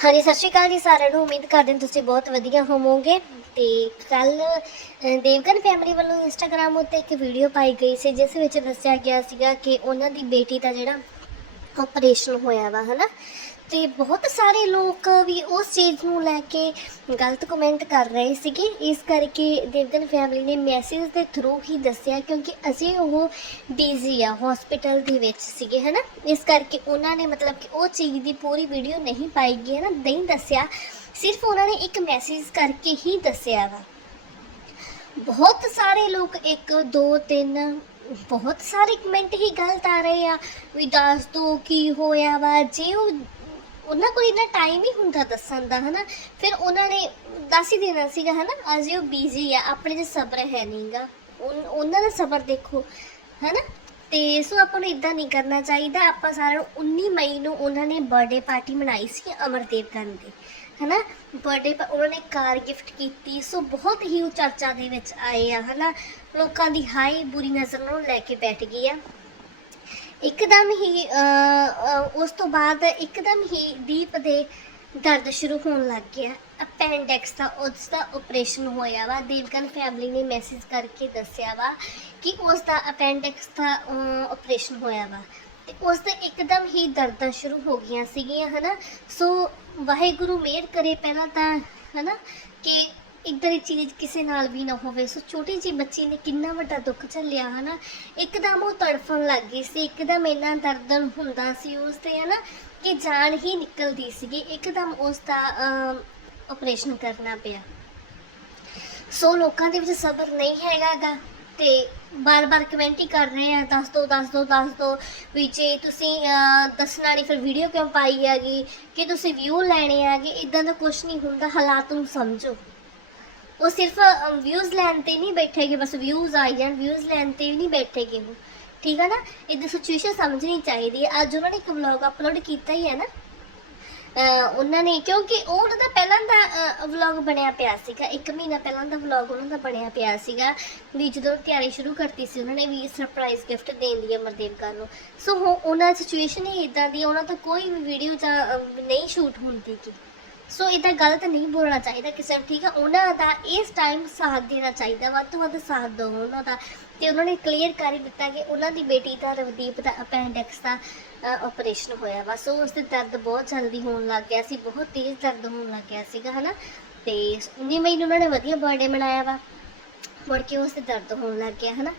ਹਾਂਜੀ, ਸਤਿ ਸ਼੍ਰੀ ਅਕਾਲ ਜੀ ਸਾਰਿਆਂ ਨੂੰ। ਉਮੀਦ ਕਰਦੇ ਹਾਂ ਤੁਸੀਂ ਬਹੁਤ ਵਧੀਆ ਹੋਵੋਗੇ। ਤੇ ਕੱਲ ਦੇਵਗਨ ਫੈਮਿਲੀ ਵੱਲੋਂ ਇੰਸਟਾਗ੍ਰam ਉੱਤੇ ਇੱਕ ਵੀਡੀਓ ਪਾਈ ਗਈ ਸੀ, ਜਿਸ ਵਿੱਚ ਦੱਸਿਆ ਗਿਆ ਸੀਗਾ ਕਿ ਉਹਨਾਂ ਦੀ ਬੇਟੀ ਦਾ ਜਿਹੜਾ ਆਪਰੇਸ਼ਨ ਹੋਇਆ ਵਾ, ਹਨਾ? ਤੇ ਬਹੁਤ ਸਾਰੇ ਲੋਕ ਵੀ ਉਸ ਚੀਜ਼ ਨੂੰ ਲੈ ਕੇ ਗਲਤ ਕਮੈਂਟ ਕਰ ਰਹੇ ਸੀਗੇ। ਇਸ ਕਰਕੇ ਦੇਵਗਨ ਫੈਮਿਲੀ ਨੇ ਮੈਸੇਜ ਦੇ ਥਰੂ ਹੀ ਦੱਸਿਆ, ਕਿਉਂਕਿ ਅਜੇ ਉਹ ਬਿਜ਼ੀ ਆ ਹਸਪੀਟਲ ਦੇ ਵਿੱਚ ਸੀਗੇ, ਹਨਾ? ਇਸ ਕਰਕੇ ਉਹਨਾਂ ਨੇ ਮਤਲਬ ਕਿ ਉਹ ਚੀਜ਼ ਦੀ ਪੂਰੀ ਵੀਡੀਓ ਨਹੀਂ ਪਾਈ ਗਈ ਹੈ ਨਾ ਨਹੀਂ ਦੱਸਿਆ। ਸਿਰਫ ਉਹਨਾਂ ਨੇ ਇੱਕ ਮੈਸੇਜ ਕਰਕੇ ਹੀ ਦੱਸਿਆ ਵਾ। ਬਹੁਤ ਸਾਰੇ ਲੋਕ 1 2 3 ਬਹੁਤ ਸਾਰੇ ਕਮੈਂਟ ਹੀ ਗਲਤ ਆ ਰਹੇ ਆ, ਵੀ ਦੱਸ ਦੋ ਕੀ ਹੋਇਆ ਵਾ, ਜੇ ਉਹ, ਉਹਨਾਂ ਕੋਲ ਇੰਨਾ ਟਾਈਮ ਹੀ ਹੁੰਦਾ ਦੱਸਣ ਦਾ, ਹਨਾ? ਫਿਰ ਉਹਨਾਂ ਨੇ ਦੱਸ ਹੀ ਦੇਣਾ ਸੀਗਾ, ਹਨਾ? ਅਜੇ ਉਹ ਬਿਜ਼ੀ ਆ, ਆਪਣੇ ਤੇ ਸਬਰ ਹੈ ਨਹੀਂਗਾ ਉਹਨਾਂ ਦਾ ਸਬਰ ਦੇਖੋ, ਹਨਾ? ਤੇ ਸੋ ਆਪਾਂ ਨੂੰ ਇਦਾਂ ਨਹੀਂ ਕਰਨਾ ਚਾਹੀਦਾ। ਆਪਾਂ ਸਾਰਿਆਂ ਨੂੰ 19 ਮਈ ਨੂੰ ਉਹਨਾਂ ਨੇ ਬਰਥਡੇ ਪਾਰਟੀ ਮਨਾਈ ਸੀ ਅਮਰਦੇਵ ਗਨ ਦੀ, ਹਨਾ? ਬਰਥਡੇ ਪਰ ਉਹਨਾਂ ਨੇ ਕਾਰ ਗਿਫਟ ਕੀਤੀ। ਸੋ ਬਹੁਤ ਹੀ ਉਹ ਚਰਚਾ ਦੇ ਵਿੱਚ ਆਏ ਆ, ਹਨਾ? ਲੋਕਾਂ ਦੀ ਹਾਈ ਬੁਰੀ ਨਜ਼ਰ ਨੂੰ ਲੈ ਕੇ ਬੈਠ ਗਈ ਆ। ਇੱਕਦਮ ਹੀ ਉਸ ਤੋਂ ਬਾਅਦ ਇੱਕਦਮ ਹੀ ਦੀਪ ਦੇ ਦਰਦ ਸ਼ੁਰੂ ਹੋਣ ਲੱਗ ਗਿਆ। ਅਪੈਂਡਿਕਸ ਦਾ ਉਸ ਦਾ ਆਪਰੇਸ਼ਨ ਹੋਇਆ ਵਾ। ਦੇਵਗਨ ਫੈਮਿਲੀ ਨੇ ਮੈਸੇਜ ਕਰਕੇ ਦੱਸਿਆ ਵਾ ਕਿ ਉਸ ਦਾ ਅਪੈਂਡਿਕਸ ਦਾ ਆਪਰੇਸ਼ਨ ਹੋਇਆ ਵਾ। ਤੇ ਉਸ ਦੇ ਇੱਕਦਮ ਹੀ ਦਰਦਾਂ ਸ਼ੁਰੂ ਹੋ ਗਈਆਂ ਸੀਗੀਆਂ, ਹਨਾ। ਸੋ ਵਾਹਿਗੁਰੂ ਮਿਹਰ ਕਰੇ ਪਹਿਲਾਂ ਤਾਂ, ਹਨਾ, ਕਿ ਇਦਾਂ ਦੀ ਚੀਜ਼ ਕਿਸੇ ਨਾਲ ਵੀ ਨਾ ਹੋਵੇ। ਸੋ ਛੋਟੀ ਜੀ ਬੱਚੀ ਨੇ ਕਿੰਨਾ ਵੱਡਾ ਦੁੱਖ ਝੱਲਿਆ, ਹਨਾ? ਇੱਕਦਮ ਉਹ ਤੜਫਣ ਲੱਗ ਗਈ ਸੀ। ਇੱਕਦਮ ਇੰਨਾ ਦਰਦਨ ਹੁੰਦਾ ਸੀ ਉਸ ਤੇ, ਹਨਾ? ਕਿ ਜਾਨ ਹੀ ਨਿਕਲਦੀ ਸੀਗੀ। ਇੱਕਦਮ ਉਸ ਦਾ ਆਪਰੇਸ਼ਨ ਕਰਨਾ ਪਿਆ। ਸੋ ਲੋਕਾਂ ਦੇ ਵਿੱਚ ਸਬਰ ਨਹੀਂ ਹੈਗਾਗਾ ਤੇ ਬਾਰ-ਬਾਰ ਕਮੈਂਟ ਹੀ ਕਰ ਰਹੇ ਆ, ਦੱਸ ਦੋ ਦੱਸ ਦੋ ਦੱਸ ਦੋ ਵੀ ਜੇ ਤੁਸੀਂ ਦੱਸਣ ਵਾਲੀ ਫਿਰ ਵੀਡੀਓ ਕਿਉਂ ਪਾਈ ਹੈਗੀ? ਕਿ ਤੁਸੀਂ ਵਿਊ ਲੈਣੇ ਹੈਗੇ? ਇਦਾਂ ਦਾ ਕੁਝ ਨਹੀਂ ਹੁੰਦਾ। ਹਾਲਾਤ ਨੂੰ ਸਮਝੋ। ਉਹ ਸਿਰਫ ਵਿਊਜ਼ ਲੈਣ ਤੇ ਨਹੀਂ ਬੈਠੇਗੇ, ਬਸ ਵਿਊਜ਼ ਆਈ ਜਾਣ ਵਿਊਜ਼ ਲੈਣ ਤੇ ਨਹੀਂ ਬੈਠੇਗੇ ਉਹ। ਠੀਕ ਹੈ ਨਾ? ਇਹਦੀ ਸਿਚੁਏਸ਼ਨ ਸਮਝਣੀ ਚਾਹੀਦੀ ਹੈ। ਅੱਜ ਉਹਨਾਂ ਨੇ ਇੱਕ ਵਲੌਗ ਅਪਲੋਡ ਕੀਤਾ ਹੀ ਹੈ ਨਾ। ਉਹਨਾਂ ਨੇ, ਕਿਉਂਕਿ ਉਹ ਉਹਨਾਂ ਦਾ ਪਹਿਲਾਂ ਦਾ ਵਲੌਗ ਬਣਿਆ ਪਿਆ ਸੀਗਾ। ਇੱਕ ਮਹੀਨਾ ਪਹਿਲਾਂ ਦਾ ਵਲੌਗ ਉਹਨਾਂ ਦਾ ਬਣਿਆ ਪਿਆ ਸੀਗਾ। ਵੀ ਜਦੋਂ ਤਿਆਰੀ ਸ਼ੁਰੂ ਕਰਤੀ ਸੀ, ਉਹਨਾਂ ਨੇ ਵੀ ਸਰਪ੍ਰਾਈਜ਼ ਗਿਫਟ ਦੇਣ ਦੀ ਅਮਰਦੇਵ ਕੌਰ ਨੂੰ। ਸੋ ਹੁਣ ਉਹਨਾਂ ਸਿਚੁਏਸ਼ਨ ਹੀ ਇਦਾਂ ਦੀ ਉਹਨਾਂ ਤੋਂ ਕੋਈ ਵੀ ਵੀਡੀਓ ਜਾਂ ਨਹੀਂ ਸ਼ੂਟ ਹੁੰਦੀ ਕਿ ਸੋ ਇਹਦਾ ਗਲਤ ਨਹੀਂ ਬੋਲਣਾ ਚਾਹੀਦਾ ਕਿਸੇ ਨੂੰ, ਠੀਕ ਆ? ਉਹਨਾਂ ਦਾ ਇਸ ਟਾਈਮ ਸਾਥ ਦੇਣਾ ਚਾਹੀਦਾ, ਵੱਧ ਤੋਂ ਵੱਧ ਸਾਥ ਦਿਓ ਉਹਨਾਂ ਦਾ। ਤੇ ਉਹਨਾਂ ਨੇ ਕਲੀਅਰ ਕਰ ਹੀ ਦਿੱਤਾ ਕਿ ਉਹਨਾਂ ਦੀ ਬੇਟੀ ਦਾ ਰਵਦੀਪ ਦਾ ਅਪੈਂਡਿਕਸ ਦਾ ਆਪਰੇਸ਼ਨ ਹੋਇਆ ਵਾ। ਸੋ ਉਸ ਦੇ ਦਰਦ ਬਹੁਤ ਜਲਦੀ ਹੋਣ ਲੱਗ ਗਿਆ ਸੀ, ਬਹੁਤ ਤੇਜ਼ ਦਰਦ ਹੋਣ ਲੱਗ ਗਿਆ ਸੀਗਾ, ਹਨਾ? ਤੇ 19 ਮਈ ਨੂੰ ਉਹਨਾਂ ਨੇ ਵਧੀਆ ਬਰਥਡੇ ਮਨਾਇਆ ਵਾ। ਮੁੜ ਕੇ ਉਸ ਦੇ ਦਰਦ ਹੋਣ ਲੱਗ ਗਿਆ, ਹਨਾ?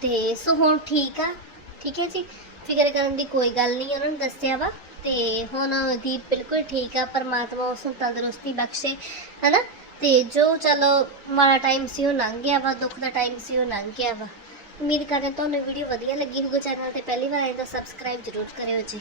ਤੇ ਸੋ ਹੁਣ ਠੀਕ ਆ, ਠੀਕ ਹੈ ਜੀ? ਫਿਕਰ ਕਰਨ ਦੀ ਕੋਈ ਗੱਲ ਨਹੀਂ, ਉਹਨਾਂ ਨੂੰ ਦੱਸਿਆ ਵਾ। ਤੇ ਹੁਣ ਦੀਪ ਬਿਲਕੁਲ ਠੀਕ ਆ, ਪਰਮਾਤਮਾ ਉਸ ਨੂੰ ਤੰਦਰੁਸਤੀ ਬਖਸ਼ੇ, ਹਨਾ? ਤੇ ਜੋ ਚਲੋ ਮਾੜਾ ਟਾਈਮ ਸੀ ਉਹ ਲੰਘ ਗਿਆ ਵਾ, ਦੁੱਖ ਦਾ ਟਾਈਮ ਸੀ ਉਹ ਲੰਘ ਗਿਆ ਵਾ। ਉਮੀਦ ਕਰਦੇ ਹਾਂ ਤੁਹਾਨੂੰ ਵੀਡੀਓ ਵਧੀਆ ਲੱਗੀ ਹੋਊਗੀ ਚੈਨਲ ਤੇ ਪਹਿਲੀ ਵਾਰ ਆਏ ਤਾਂ ਸਬਸਕ੍ਰਾਈਬ ਜ਼ਰੂਰ ਕਰਿਓ ਜੀ।